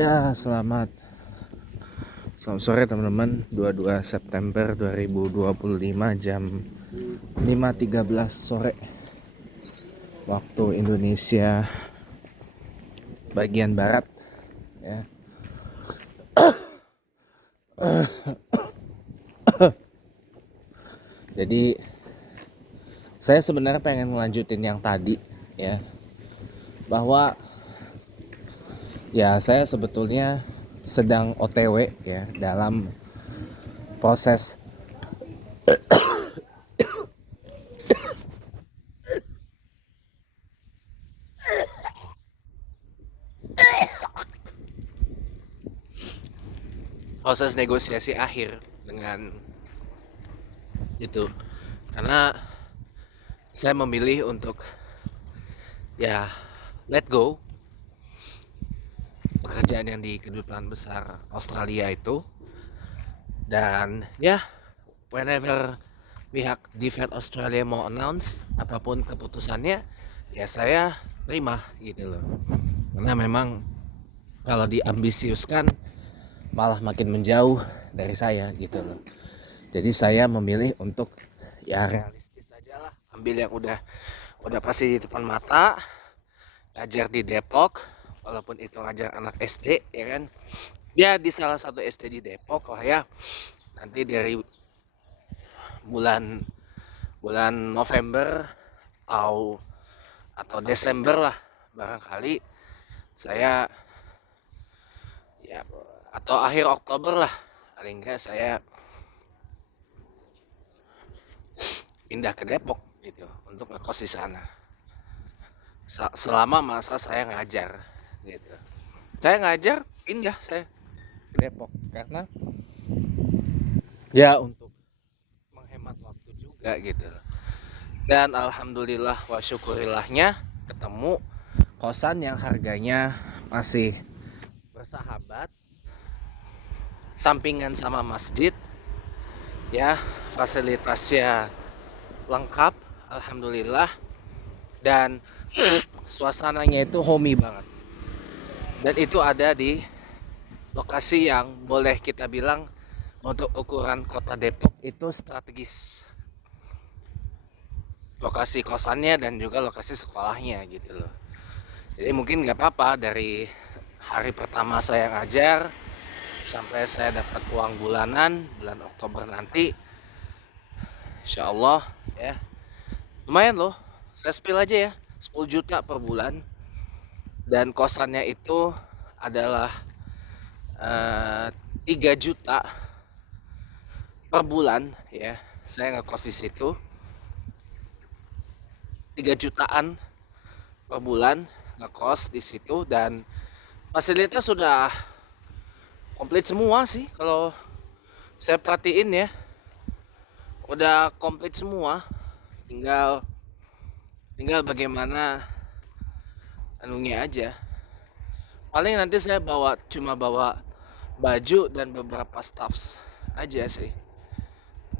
Ya, selamat sore teman-teman. 22 September 2025 jam 5.13 sore waktu Indonesia bagian barat ya. Jadi saya sebenarnya pengen ngelanjutin yang tadi ya, bahwa ya saya sebetulnya sedang OTW ya dalam proses negosiasi akhir dengan itu, karena saya memilih untuk ya let go pekerjaan yang di kedutaan besar Australia itu. Dan ya, whenever pihak di Fed Australia mau announce apapun keputusannya, ya saya terima gitu loh. Karena memang kalau diambisiuskan malah makin menjauh dari saya gitu loh. Jadi saya memilih untuk ya realistis aja lah, ambil yang udah pasti di depan mata. Ngajar di Depok, walaupun itu ngajar anak SD ya kan, ya di salah satu SD di Depok lah ya. Nanti dari bulan November atau Desember lah barangkali saya ya, atau akhir Oktober lah paling enggak saya pindah ke Depok gitu untuk ngekos di sana selama masa saya ngajar gitu. Saya ngajar pindah saya ke Depok karena ya untuk menghemat waktu juga gitu. Dan alhamdulillah wa syukurilahnya ketemu kosan yang harganya masih bersahabat, sampingan sama masjid ya, fasilitasnya lengkap alhamdulillah, dan suasananya itu homey banget. Dan itu ada di lokasi yang boleh kita bilang untuk ukuran kota Depok itu strategis, lokasi kosannya dan juga lokasi sekolahnya gitu loh. Jadi mungkin nggak apa-apa dari hari pertama saya ngajar sampai saya dapat uang bulanan bulan Oktober nanti, insya Allah ya lumayan loh. Saya spill aja ya, 10 juta per bulan. Dan kosannya itu adalah 3 juta per bulan ya. Saya ngekos di situ 3 jutaan per bulan ngekos di situ, dan fasilitas sudah komplit semua sih kalau saya perhatiin ya. Udah komplit semua, tinggal bagaimana anunya aja. Paling nanti saya cuma bawa baju dan beberapa staffs aja sih.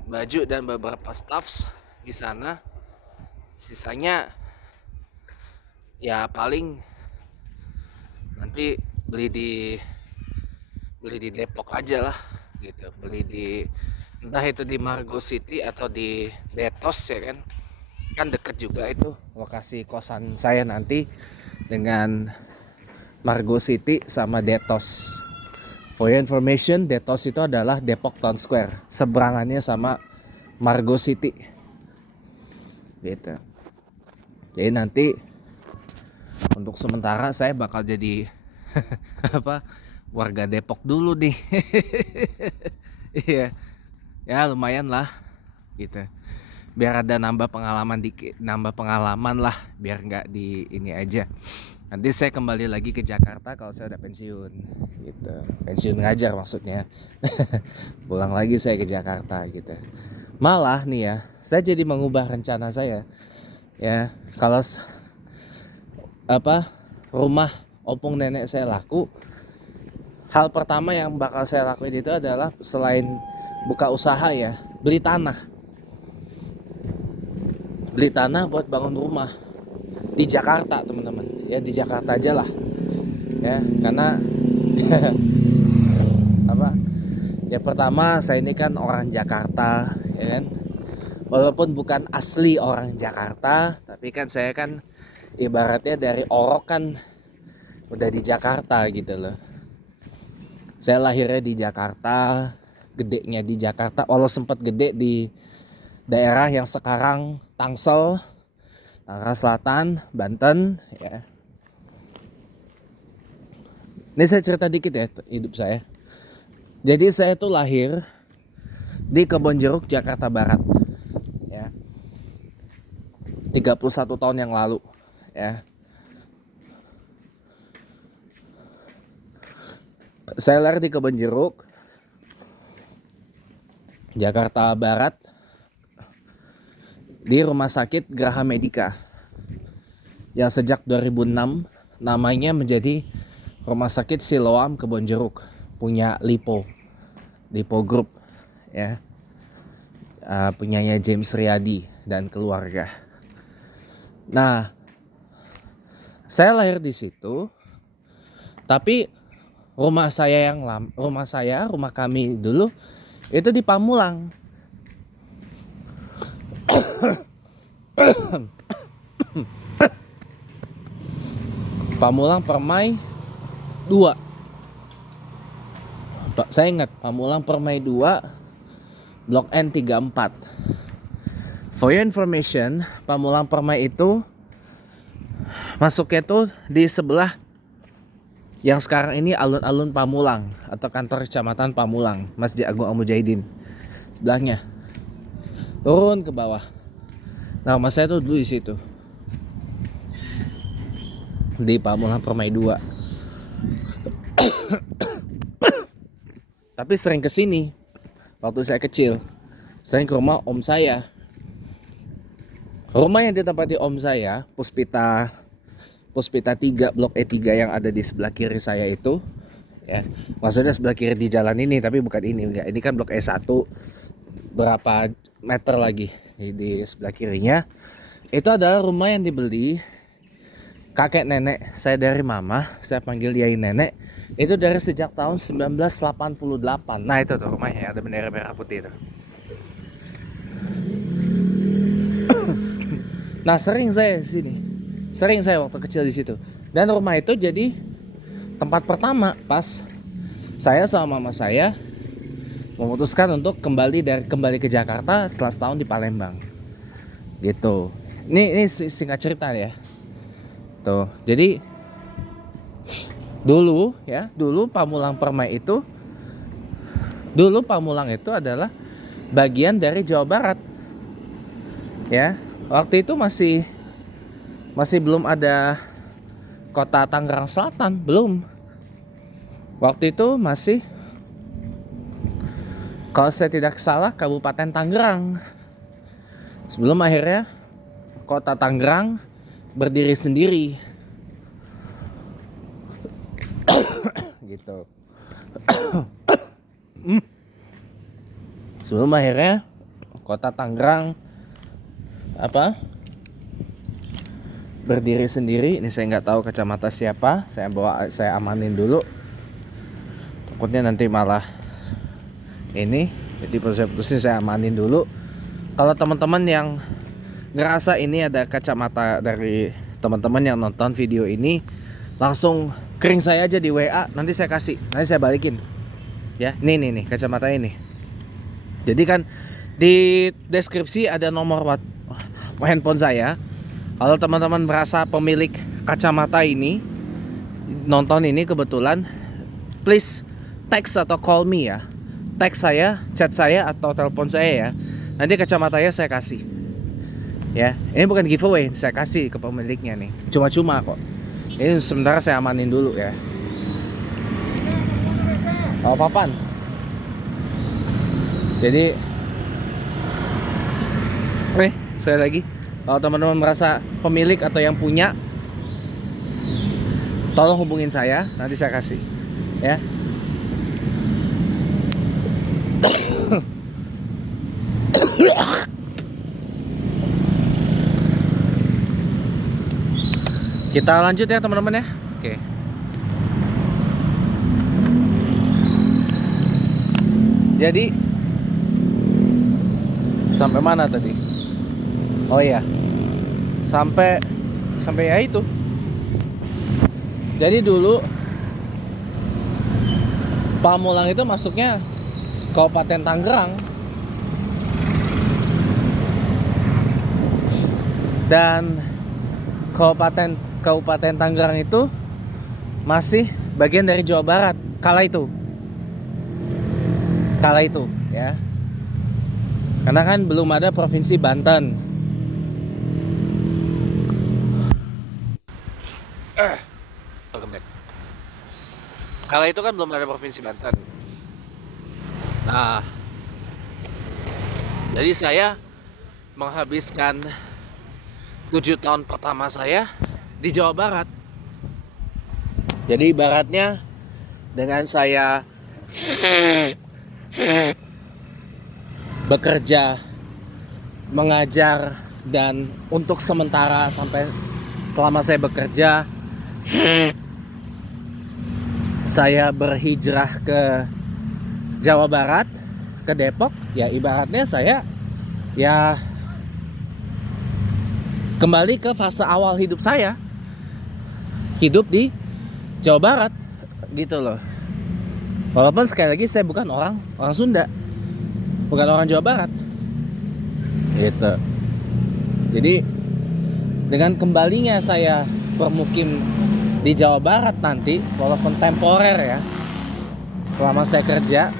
Baju dan beberapa staffs di sana. Sisanya ya paling nanti beli di Depok aja lah gitu. Beli di entah itu di Margo City atau di Detos ya kan deket juga itu lokasi kosan saya nanti dengan Margo City sama Detos. For your information, Detos itu adalah Depok Town Square, seberangannya sama Margo City gitu. Jadi nanti untuk sementara saya bakal jadi warga Depok dulu nih. Iya ya, lumayan lah gitu, biar ada nambah pengalaman lah, biar nggak di ini aja. Nanti saya kembali lagi ke Jakarta kalau saya udah pensiun gitu, pensiun ngajar maksudnya. Pulang lagi saya ke Jakarta gitu. Malah nih ya, saya jadi mengubah rencana saya ya. Kalau rumah opung nenek saya laku, hal pertama yang bakal saya lakuin itu adalah selain buka usaha ya, beli tanah buat bangun rumah di Jakarta teman-teman ya, di Jakarta aja lah ya, karena Apa? Ya pertama, saya ini kan orang Jakarta, ya kan. Walaupun bukan asli orang Jakarta, tapi kan saya kan ibaratnya dari orok kan udah di Jakarta gitu loh. Saya lahirnya di Jakarta, gedenya di Jakarta, walau sempat gede di daerah yang sekarang Tangsel, Tangerang Selatan, Banten, ya. Ini saya cerita dikit ya hidup saya. Jadi saya tuh lahir di Kebonjeruk, Jakarta Barat, ya. 31 tahun yang lalu, ya. Saya lahir di Kebonjeruk, Jakarta Barat, di Rumah Sakit Graha Medica, yang sejak 2006 namanya menjadi Rumah Sakit Siloam Kebonjeruk, punya Lipo Group, ya, punyanya James Riyadi dan keluarga. Nah, saya lahir di situ, tapi rumah kami dulu itu di Pamulang. Pamulang Permai 2. Saya ingat Pamulang Permai 2, Blok N 34. For your information, Pamulang Permai itu masuknya tuh di sebelah yang sekarang ini alun-alun Pamulang atau kantor kecamatan Pamulang, Masjid Agung Al-Mujahidin. Belakangnya turun ke bawah. Nah, rumah saya tuh dulu di situ, di Pamulang Permai 2. Tapi sering kesini waktu saya kecil, sering ke rumah om saya. Rumah yang ditempati om saya, Puspita 3, Blok E3 yang ada di sebelah kiri saya itu, ya. Maksudnya sebelah kiri di jalan ini, tapi bukan ini, enggak. Ini kan Blok E1, berapa meter lagi di sebelah kirinya. Itu adalah rumah yang dibeli kakek nenek saya dari mama, saya panggil dia nenek. Itu dari sejak tahun 1988. Nah, itu tuh rumahnya, ada bendera merah putih itu. Nah, sering saya waktu kecil di situ. Dan rumah itu jadi tempat pertama pas saya sama mama saya memutuskan untuk kembali ke Jakarta setelah setahun di Palembang. Gitu. Ini singkat cerita ya. Tuh. Jadi dulu Pamulang Permai itu adalah bagian dari Jawa Barat. Ya. Waktu itu masih belum ada kota Tangerang Selatan, belum. Waktu itu masih, kalau saya tidak salah, Kabupaten Tangerang. Sebelum akhirnya kota Tangerang berdiri sendiri. Gitu. Sebelum akhirnya kota Tangerang berdiri sendiri. Ini saya nggak tahu kacamata siapa, saya amanin dulu, takutnya nanti malah ini, jadi putus-putusin, saya amanin dulu. Kalau teman-teman yang ngerasa ini ada kacamata dari teman-teman yang nonton video ini, langsung kering saya aja di WA, nanti saya balikin ya. Nih kacamata ini. Jadi kan di deskripsi ada nomor handphone saya. Kalau teman-teman merasa pemilik kacamata ini nonton ini kebetulan, please text atau call me ya. Text saya, chat saya, atau telepon saya ya. Nanti kacamatanya saya kasih. Ya, ini bukan giveaway, saya kasih ke pemiliknya nih. Cuma-cuma kok. Ini sementara saya amanin dulu ya. Oh, papan. Jadi saya lagi, kalau teman-teman merasa pemilik atau yang punya, tolong hubungin saya, nanti saya kasih ya. Kita lanjut ya teman-teman ya. Oke. Jadi sampai mana tadi? Oh iya, sampai ya itu. Jadi dulu Pamulang itu masuknya Kabupaten Tangerang, dan Kabupaten Tangerang itu masih bagian dari Jawa Barat kala itu ya, karena kan belum ada provinsi Banten. Kala itu kan belum ada provinsi Banten. Nah, jadi saya menghabiskan 7 tahun pertama saya di Jawa Barat. Jadi ibaratnya dengan saya bekerja, mengajar, dan untuk sementara selama saya bekerja, saya berhijrah ke Jawa Barat, ke Depok. Ya ibaratnya saya ya kembali ke fase awal hidup saya, hidup di Jawa Barat gitu loh. Walaupun sekali lagi saya bukan orang Sunda, bukan orang Jawa Barat gitu. Jadi dengan kembalinya saya bermukim di Jawa Barat nanti, walaupun temporer ya, selama saya kerja,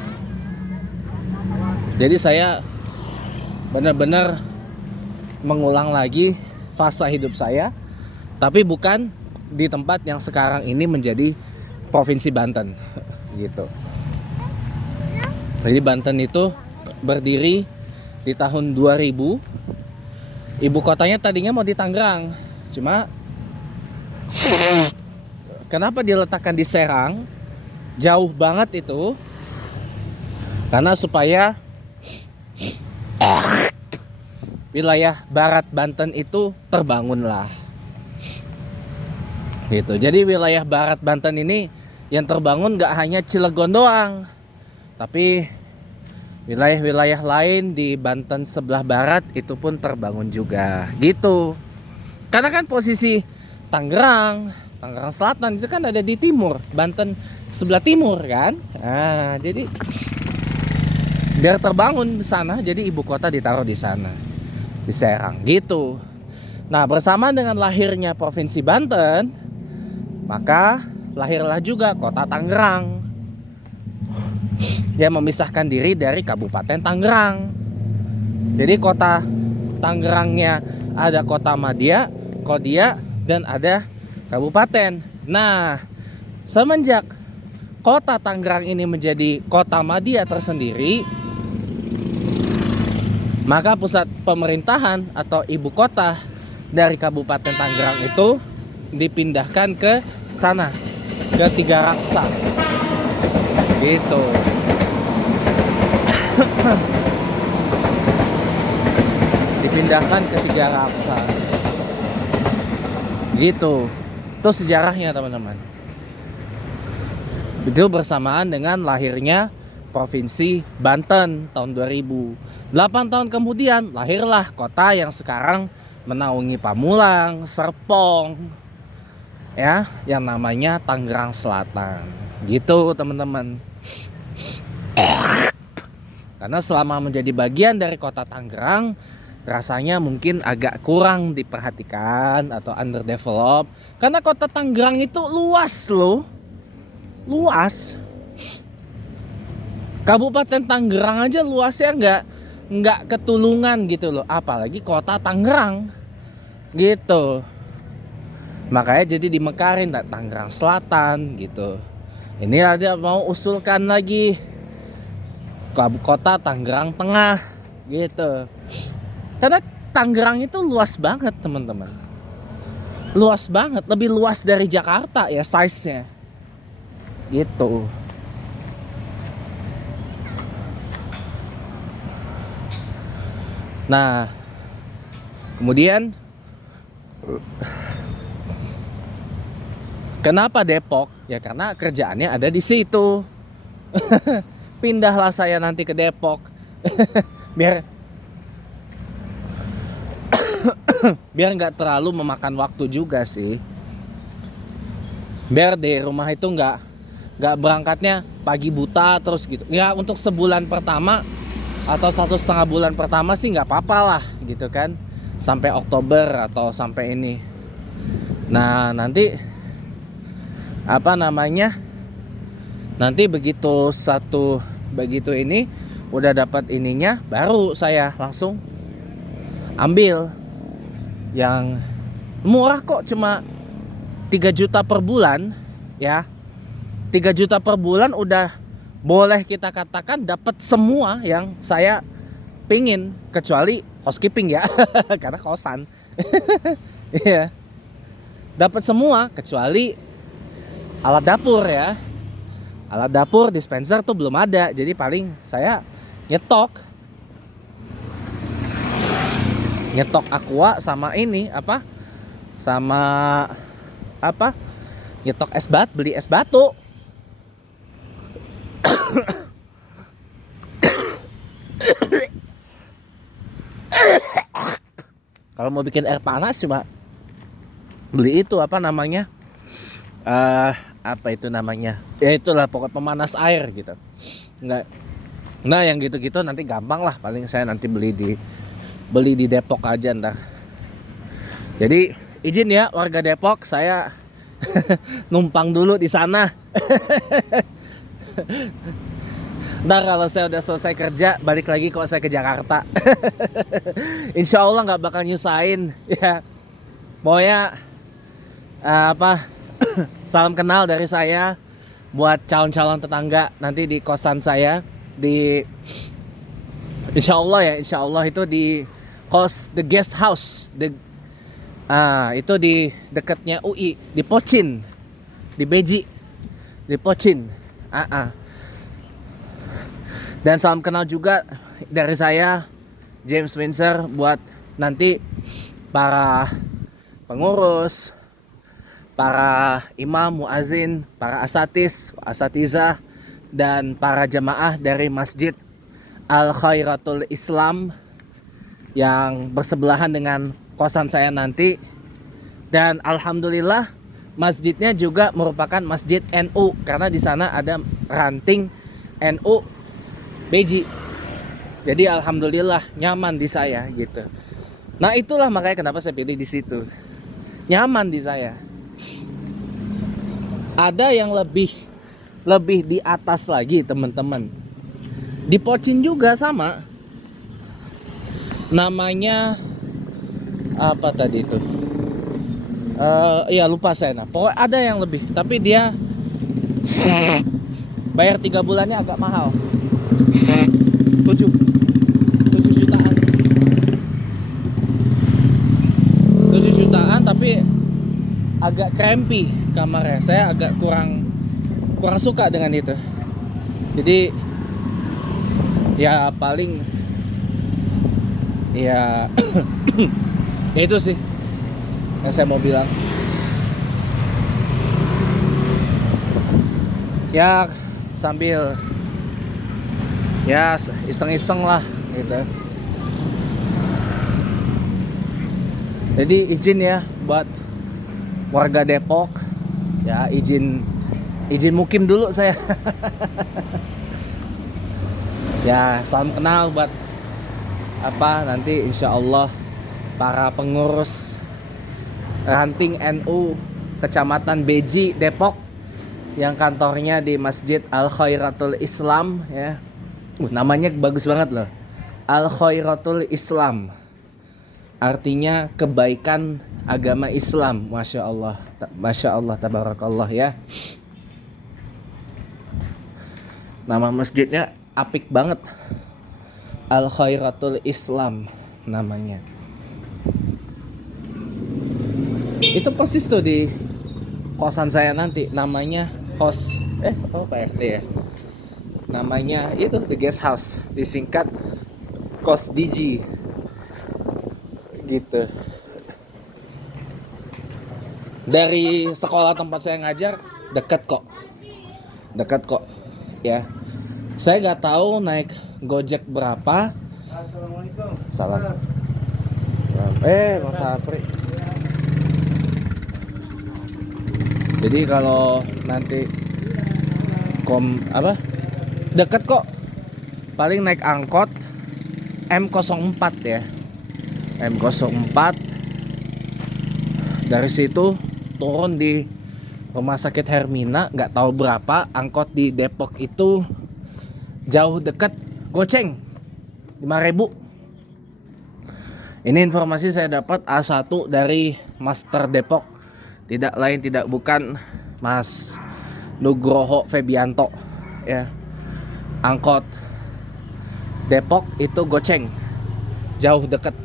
jadi saya benar-benar mengulang lagi fase hidup saya, tapi bukan di tempat yang sekarang ini menjadi Provinsi Banten gitu. Jadi Banten itu berdiri di tahun 2000. Ibu kotanya tadinya mau di Tangerang, cuma kenapa diletakkan di Serang? Jauh banget itu. Karena supaya wilayah barat Banten itu terbangun lah. Gitu. Jadi wilayah barat Banten ini yang terbangun gak hanya Cilegon doang, tapi wilayah-wilayah lain di Banten sebelah barat itu pun terbangun juga gitu. Karena kan posisi Tangerang Selatan itu kan ada di timur, Banten sebelah timur kan. Nah, jadi biar terbangun di sana, jadi ibu kota ditaruh di sana, di Serang gitu. Nah, bersamaan dengan lahirnya Provinsi Banten, maka lahirlah juga Kota Tangerang yang memisahkan diri dari Kabupaten Tangerang. Jadi Kota Tangerangnya ada Kota Madia, Kodia, dan ada Kabupaten. Nah, semenjak Kota Tangerang ini menjadi Kota Madia tersendiri, maka pusat pemerintahan atau ibu kota dari Kabupaten Tangerang itu dipindahkan ke sana, ke Tiga Raksa gitu. Dipindahkan ke Tiga Raksa gitu. Itu sejarahnya teman-teman. Itu bersamaan dengan lahirnya Provinsi Banten tahun 2000. 8 tahun kemudian lahirlah kota yang sekarang menaungi Pamulang, Serpong, ya, yang namanya Tangerang Selatan. Gitu teman-teman. Karena selama menjadi bagian dari kota Tangerang, rasanya mungkin agak kurang diperhatikan atau underdeveloped. Karena kota Tangerang itu luas loh. Luas. Kabupaten Tangerang aja luasnya nggak ketulungan gitu loh, apalagi kota Tangerang gitu. Makanya jadi dimekarin Tangerang Selatan gitu. Ini ada mau usulkan lagi kota Tangerang Tengah gitu. Karena Tangerang itu luas banget teman-teman. Luas banget, lebih luas dari Jakarta ya size-nya gitu. Nah, kemudian kenapa Depok? Ya karena kerjaannya ada di situ. pindahlah saya nanti ke Depok. biar biar nggak terlalu memakan waktu juga sih, biar di rumah itu nggak berangkatnya pagi buta terus gitu ya. Untuk sebulan pertama atau 1,5 bulan pertama sih nggak apa-apa lah gitu kan, sampai Oktober atau sampai ini. Nah nanti apa namanya, nanti begitu ini udah dapat ininya, baru saya langsung ambil yang murah kok, cuma 3 juta per bulan ya. 3 juta per bulan udah boleh kita katakan dapat semua yang saya pingin, kecuali housekeeping ya. Karena kosan. Iya. Dapat semua kecuali alat dapur ya. Alat dapur, dispenser tuh belum ada. Jadi paling saya nyetok aqua sama ini apa? Sama apa? Nyetok beli es batu. Kalau mau bikin air panas cuma beli itu apa namanya? Apa itu namanya? Ya itulah pokok pemanas air gitu. Enggak. Nah, yang gitu-gitu nanti gampang lah, paling saya nanti beli di Depok aja ntar. Jadi izin ya warga Depok, saya numpang dulu di sana. Ntar kalau saya udah selesai kerja balik lagi kok saya ke Jakarta. Insya Allah nggak bakal nyusahin ya. Pokoknya salam kenal dari saya buat calon-calon tetangga nanti di kosan saya di Insya Allah itu di the guest house itu di dekatnya UI di Pocin, di Beji, di Pocin. Dan salam kenal juga dari saya James Windsor buat nanti para pengurus, para imam, muazin, para asatizah, dan para jamaah dari Masjid Al Khairatul Islam yang bersebelahan dengan kosan saya nanti. Dan alhamdulillah masjidnya juga merupakan masjid NU karena di sana ada ranting NU Beji. Jadi alhamdulillah nyaman di saya gitu. Nah itulah makanya kenapa saya pilih di situ. Nyaman di saya. Ada yang lebih di atas lagi teman-teman. Di Pocin juga sama. Namanya apa tadi itu? Iya lupa saya. Nah, pokoknya ada yang lebih, tapi dia bayar 3 bulannya agak mahal. 7 jutaan. 7 jutaan tapi agak crampy kamarnya. Saya agak kurang suka dengan itu. Jadi ya paling ya ya itu sih yang saya mau bilang. Ya sambil ya iseng-iseng lah gitu. Jadi izin ya buat warga Depok ya, izin mukim dulu saya. Ya salam kenal buat nanti insya Allah para pengurus ranting NU Kecamatan Beji Depok yang kantornya di Masjid Al Khairatul Islam ya. Namanya bagus banget loh, Al Khairatul Islam, artinya kebaikan agama Islam. Masya Allah tabarakallah ya. Nama masjidnya apik banget, Al Khairatul Islam namanya. Itu persis tuh di kosan saya nanti, namanya Pak RT ya. Namanya itu the guest house, disingkat Kos Diji gitu. Dari sekolah tempat saya ngajar dekat kok ya. Saya nggak tahu naik Gojek berapa. Assalamualaikum. Salam. Mas Apri. Jadi kalau nanti deket kok, paling naik angkot M04 ya, M04. Dari situ turun di Rumah Sakit Hermina, nggak tahu berapa. Angkot di Depok itu jauh deket, goceng 5.000. Ini informasi saya dapat A1 dari Master Depok, tidak lain tidak bukan Mas Nugroho Febianto ya. Angkot Depok itu goceng, jauh deket.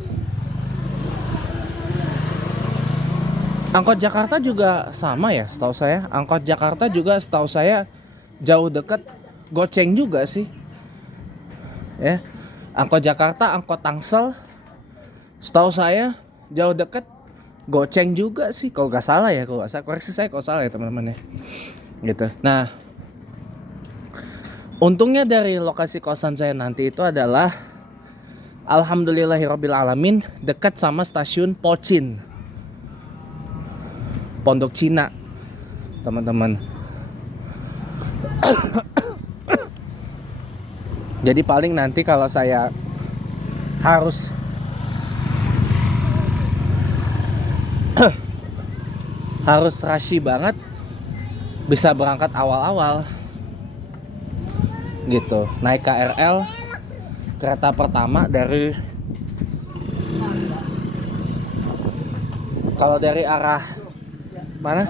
Angkot Jakarta juga sama ya, setahu saya. Angkot Jakarta juga setahu saya jauh deket, goceng juga sih. Ya. Angkot Jakarta, angkot Tangsel, setahu saya jauh deket, goceng juga sih. Kalau nggak salah ya, kalau nggak salah, koreksi saya kalau salah ya teman-teman ya. Gitu. Nah, untungnya dari lokasi kosan saya nanti itu adalah alhamdulillahirobbilalamin dekat sama stasiun Pochin, Pondok Cina, teman-teman. Jadi paling nanti kalau saya harus harus rush banget, bisa berangkat awal-awal gitu, naik KRL, kereta pertama dari, kalau dari arah mana,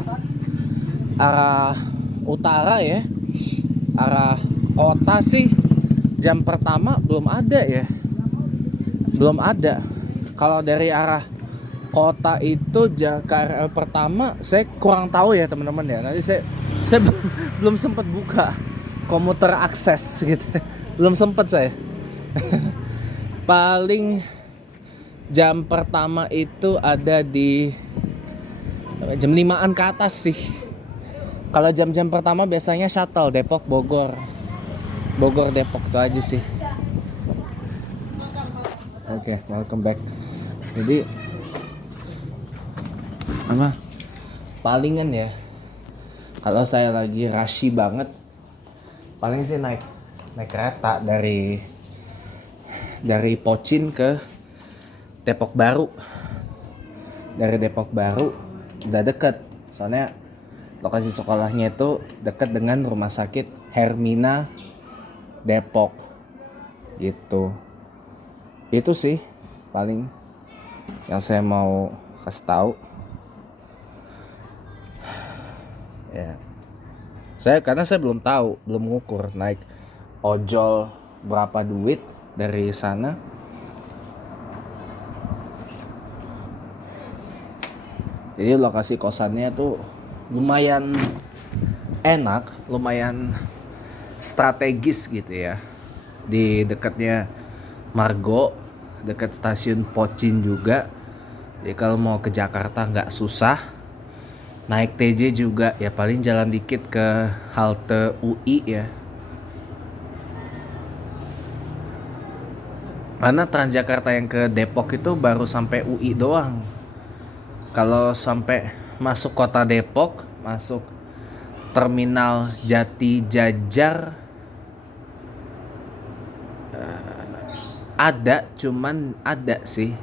arah utara ya, arah kota sih jam pertama belum ada ya, belum ada. Kalau dari arah kota itu KRL pertama saya kurang tahu ya teman-teman ya. Nanti saya belum sempat buka komuter akses gitu, belum sempat saya. Paling jam pertama itu ada di jam 5-an ke atas sih. Kalau jam-jam pertama biasanya shuttle Depok Bogor, Bogor Depok, itu aja sih. Oke, welcome back. Jadi palingan ya, kalau saya lagi rush banget, paling sih naik kereta dari Pochin ke Depok Baru. Dari Depok Baru udah deket, soalnya lokasi sekolahnya itu deket dengan Rumah Sakit Hermina Depok gitu. Itu sih paling yang saya mau kasih tahu ya. Karena saya belum tahu, belum ngukur naik ojol berapa duit dari sana. Jadi lokasi kosannya tuh lumayan enak, lumayan strategis gitu ya. Di dekatnya Margo, dekat stasiun Pochin juga. Jadi kalau mau ke Jakarta nggak susah. Naik TJ juga ya, paling jalan dikit ke halte UI ya. Karena Transjakarta yang ke Depok itu baru sampai UI doang. Kalau sampai masuk kota Depok, masuk terminal Jati Jajar, cuman ada sih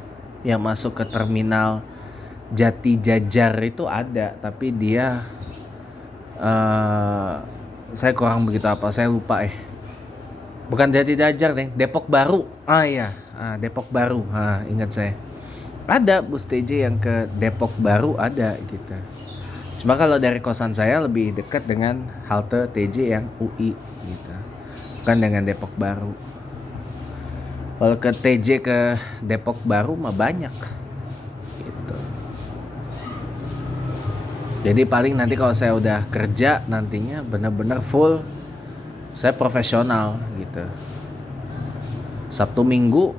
yang masuk ke terminal Jati Jajar itu ada, tapi dia saya kurang begitu apa, saya lupa bukan Jati Jajar deh, Depok Baru. Depok Baru, ingat saya. Ada bus TJ yang ke Depok Baru ada gitu. Cuma kalau dari kosan saya lebih dekat dengan halte TJ yang UI gitu, bukan dengan Depok Baru. Kalau ke TJ ke Depok Baru mah banyak gitu. Jadi paling nanti kalau saya udah kerja nantinya bener-bener full, saya profesional gitu. Sabtu Minggu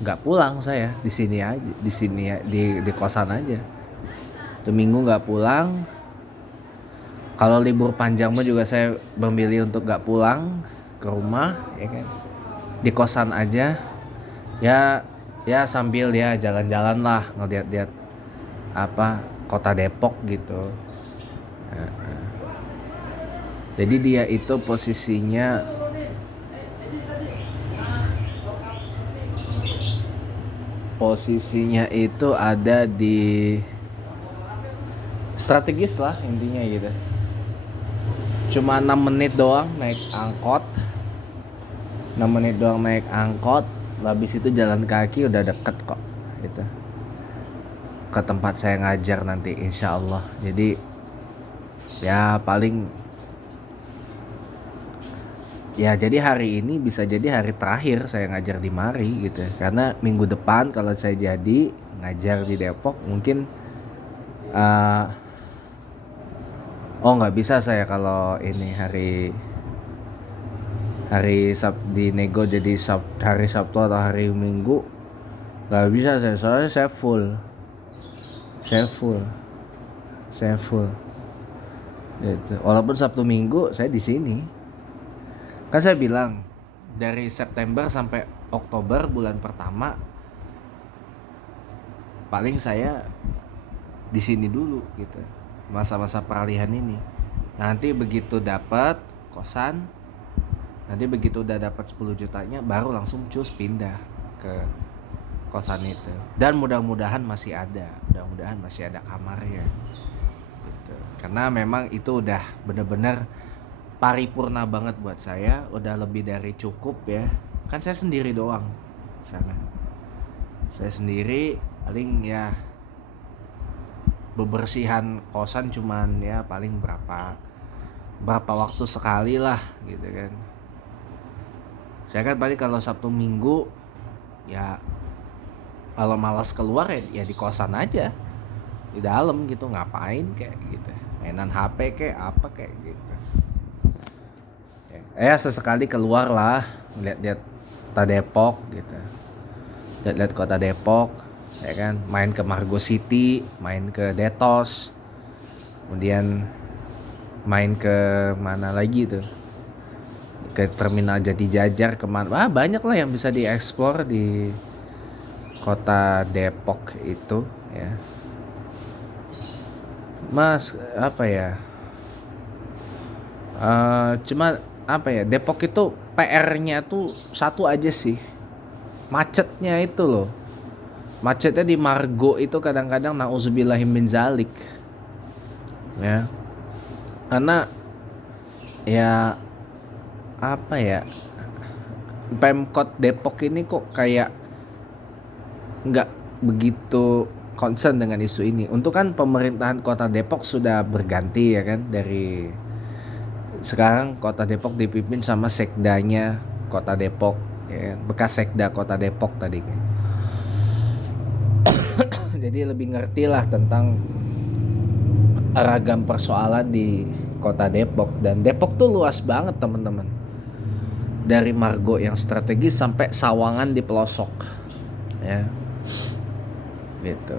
nggak pulang, saya di sini aja, di kosan aja. Sabtu Minggu nggak pulang. Kalau libur panjang mah juga saya memilih untuk nggak pulang. ke rumah ya kan, di kosan aja ya, sambil ya jalan-jalan lah ngeliat-liat apa kota Depok gitu. Jadi dia itu posisinya itu ada di strategis lah intinya gitu. Cuma 6 menit doang naik angkot, habis itu jalan kaki udah deket kok gitu ke tempat saya ngajar nanti insya Allah. Jadi ya paling ya, jadi hari ini bisa jadi hari terakhir saya ngajar di mari gitu, karena minggu depan kalau saya jadi ngajar di Depok mungkin nggak bisa saya kalau ini hari di nego jadi hari Sabtu atau hari Minggu, nggak bisa saya, soalnya saya full gitu. Walaupun Sabtu Minggu saya di sini, kan saya bilang dari September sampai Oktober bulan pertama paling saya di sini dulu gitu, masa-masa peralihan ini. Nanti begitu dapat kosan, nanti begitu udah dapat 10 jutanya baru langsung cus pindah ke kosan itu. Dan mudah-mudahan masih ada kamarnya gitu. Karena memang itu udah benar-benar paripurna banget buat saya, udah lebih dari cukup ya. Kan saya sendiri doang sana. Saya sendiri, paling ya bebersihan kosan cuman ya paling berapa waktu sekali lah gitu kan. Saya kan paling kalau Sabtu Minggu ya kalau malas keluar ya di kosan aja, di dalam gitu, ngapain kayak gitu, mainan HP kayak apa kayak gitu ya. Sesekali keluar lah, lihat-lihat kota Depok gitu, lihat-lihat kota Depok ya kan, main ke Margo City, main ke Detos, kemudian main ke mana lagi tuh, ke Terminal Jati Jajar, kemana, banyak lah yang bisa dieksplor di kota Depok itu ya. Mas apa ya, cuma apa ya, Depok itu PR-nya tuh satu aja sih, macetnya itu loh. Macetnya di Margo itu kadang-kadang nauzubillahi min zalik ya, karena ya apa ya, Pemkot Depok ini kok kayak nggak begitu concern dengan isu ini. Untuk kan pemerintahan kota Depok sudah berganti ya kan, dari sekarang kota Depok dipimpin sama sekdanya kota Depok ya, bekas sekda kota Depok tadi kan. Jadi lebih ngerti lah tentang ragam persoalan di kota Depok. Dan Depok tuh luas banget teman-teman, dari Margo yang strategis sampai Sawangan di pelosok ya gitu.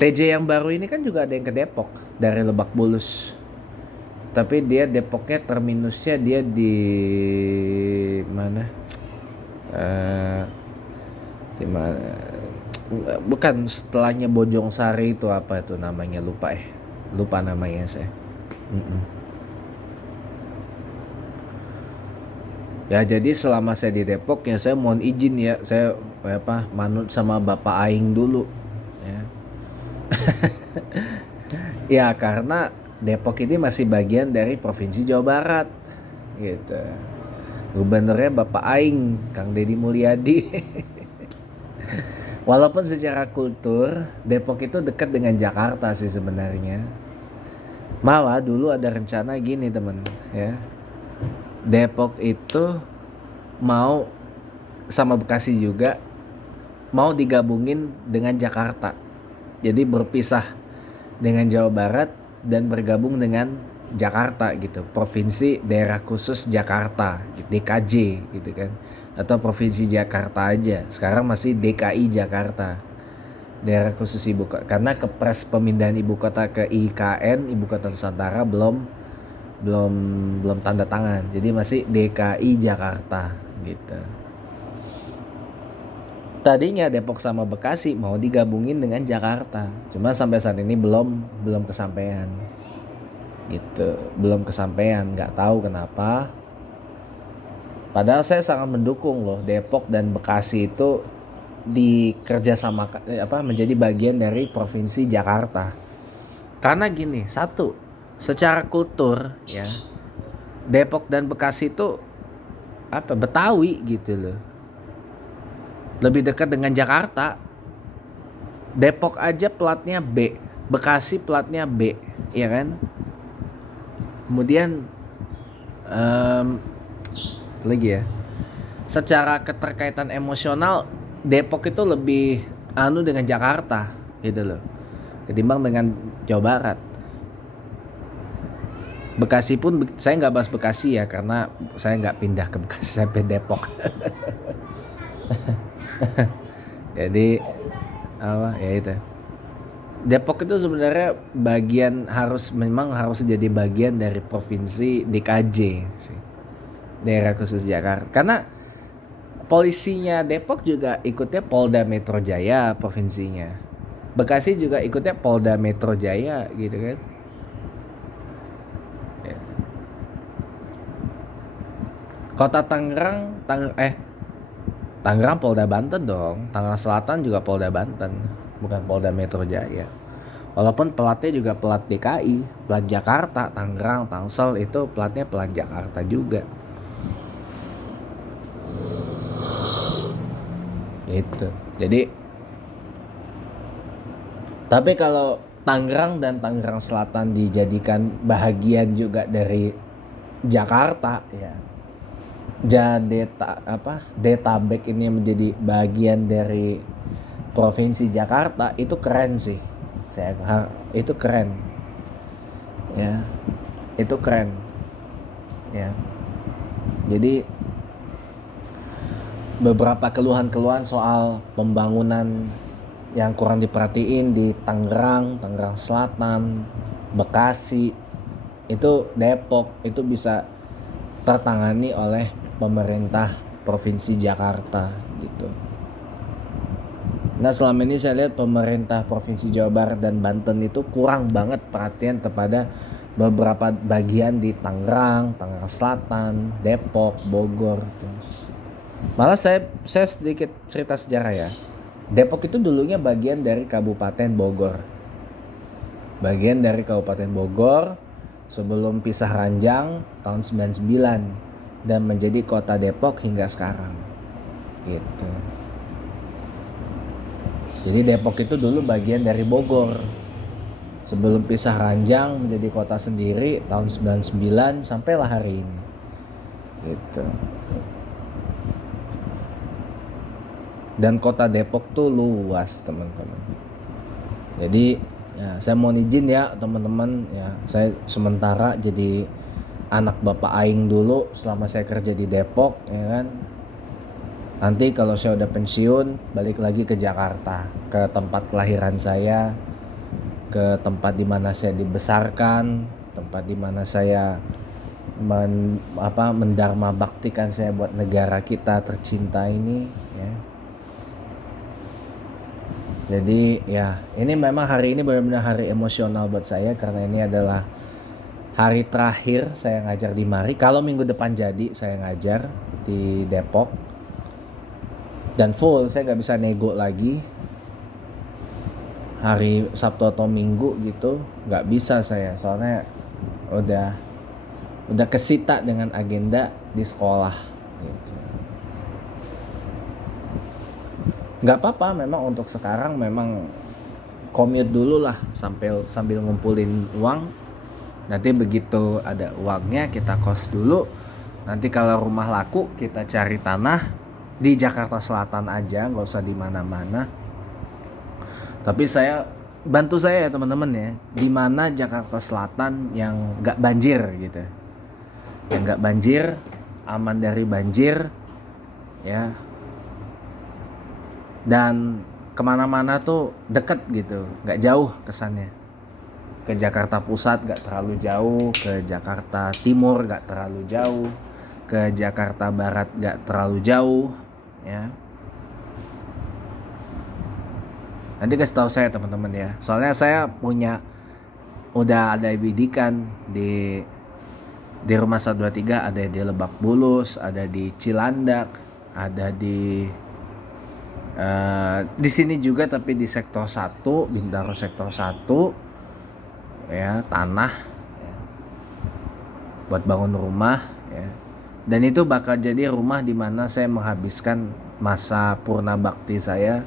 TJ yang baru ini kan juga ada yang ke Depok dari Lebak Bulus, tapi dia Depoknya terminusnya dia di mana, di mana, bukan setelahnya Bojong Sari itu, apa itu namanya, lupa namanya saya. Ya jadi selama saya di Depok ya saya mohon izin ya, saya manut sama Bapak Aing dulu ya. Ya karena Depok ini masih bagian dari Provinsi Jawa Barat gitu. Gubernurnya Bapak Aing, Kang Deddy Mulyadi. Walaupun secara kultur Depok itu dekat dengan Jakarta sih sebenarnya. Malah dulu ada rencana gini teman ya, Depok itu mau sama Bekasi juga mau digabungin dengan Jakarta, jadi berpisah dengan Jawa Barat dan bergabung dengan Jakarta gitu, Provinsi Daerah Khusus Jakarta, DKJ gitu kan, atau Provinsi Jakarta aja. Sekarang masih DKI Jakarta, Daerah Khusus Ibu Kota, karena kepres pemindahan ibu kota ke IKN, Ibu Kota Nusantara, belum belum belum tanda tangan, jadi masih DKI Jakarta gitu. Tadinya Depok sama Bekasi mau digabungin dengan Jakarta, cuma sampai saat ini belum kesampaian gitu, belum kesampaian, nggak tahu kenapa. Padahal saya sangat mendukung loh Depok dan Bekasi itu menjadi bagian dari provinsi Jakarta. Karena gini, satu, secara kultur ya, Depok dan Bekasi itu Betawi gitu loh. Lebih dekat dengan Jakarta. Depok aja platnya B, Bekasi platnya B, ya kan? Kemudian lagi ya, secara keterkaitan emosional Depok itu lebih dengan Jakarta gitu loh, ketimbang dengan Jawa Barat. Bekasi pun saya nggak bahas Bekasi ya, karena saya nggak pindah ke Bekasi, saya pindah Depok. Jadi ya itu, Depok itu sebenarnya memang harus jadi bagian dari provinsi DKJ sih, daerah khusus Jakarta, karena polisinya Depok juga ikutnya Polda Metro Jaya provinsinya. Bekasi juga ikutnya Polda Metro Jaya gitu kan. Ya. Kota Tangerang Polda Banten dong. Tangerang Selatan juga Polda Banten, bukan Polda Metro Jaya. Walaupun pelatnya juga pelat DKI, pelat Jakarta, Tangerang, Tangsel itu pelatnya pelat Jakarta juga. Gitu. Jadi tapi kalau Tangerang dan Tangerang Selatan dijadikan bahagian juga dari Jakarta ya, Detabek ini menjadi bagian dari provinsi Jakarta, itu keren sih. Itu keren ya, itu keren ya. Jadi beberapa keluhan soal pembangunan yang kurang diperhatiin di Tangerang Selatan, Bekasi, itu Depok itu bisa tertangani oleh pemerintah provinsi Jakarta gitu. Nah, selama ini saya lihat pemerintah provinsi Jawa Barat dan Banten itu kurang banget perhatian kepada beberapa bagian di Tangerang Selatan, Depok, Bogor gitu. Malah saya sedikit cerita sejarah ya. Depok itu dulunya bagian dari Kabupaten Bogor. Bagian dari Kabupaten Bogor sebelum pisah ranjang tahun 99 dan menjadi kota Depok hingga sekarang. Gitu. Jadi Depok itu dulu bagian dari Bogor. Sebelum pisah ranjang menjadi kota sendiri tahun 99 sampailah hari ini. Gitu. Dan kota Depok tuh luas, teman-teman. Jadi ya, saya mohon izin ya teman-teman ya, saya sementara jadi anak bapak aing dulu selama saya kerja di Depok ya kan. Nanti kalau saya udah pensiun balik lagi ke Jakarta, ke tempat kelahiran saya, ke tempat di mana saya dibesarkan, tempat di mana saya mendharma baktikan saya buat negara kita tercinta ini ya. Jadi ya, ini memang hari ini benar-benar hari emosional buat saya, karena ini adalah hari terakhir saya ngajar di mari. Kalau minggu depan jadi saya ngajar di Depok dan full, saya nggak bisa nego lagi hari Sabtu atau Minggu gitu, nggak bisa saya, soalnya udah kesita dengan agenda di sekolah gitu. Nggak apa-apa, memang untuk sekarang memang commute dulu lah sambil ngumpulin uang. Nanti begitu ada uangnya kita kos dulu. Nanti kalau rumah laku kita cari tanah di Jakarta Selatan aja, nggak usah di mana-mana. Tapi bantu saya ya teman-teman ya, di mana Jakarta Selatan yang nggak banjir gitu, yang nggak banjir, aman dari banjir ya, dan kemana-mana tuh deket gitu, nggak jauh kesannya. ke Jakarta Pusat gak terlalu jauh, ke Jakarta Timur gak terlalu jauh, ke Jakarta Barat gak terlalu jauh, ya. Nanti kasih tahu saya teman-teman ya. Soalnya saya udah ada bidikan di rumah 123, ada di Lebak Bulus, ada di Cilandak, ada di sini juga tapi di sektor 1, Bintaro sektor 1 ya, tanah ya, buat bangun rumah ya. Dan itu bakal jadi rumah di mana saya menghabiskan masa purna bakti saya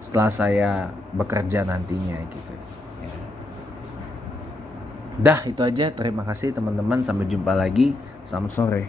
setelah saya bekerja nantinya gitu ya. Dah itu aja, terima kasih teman-teman, sampai jumpa lagi, selamat sore.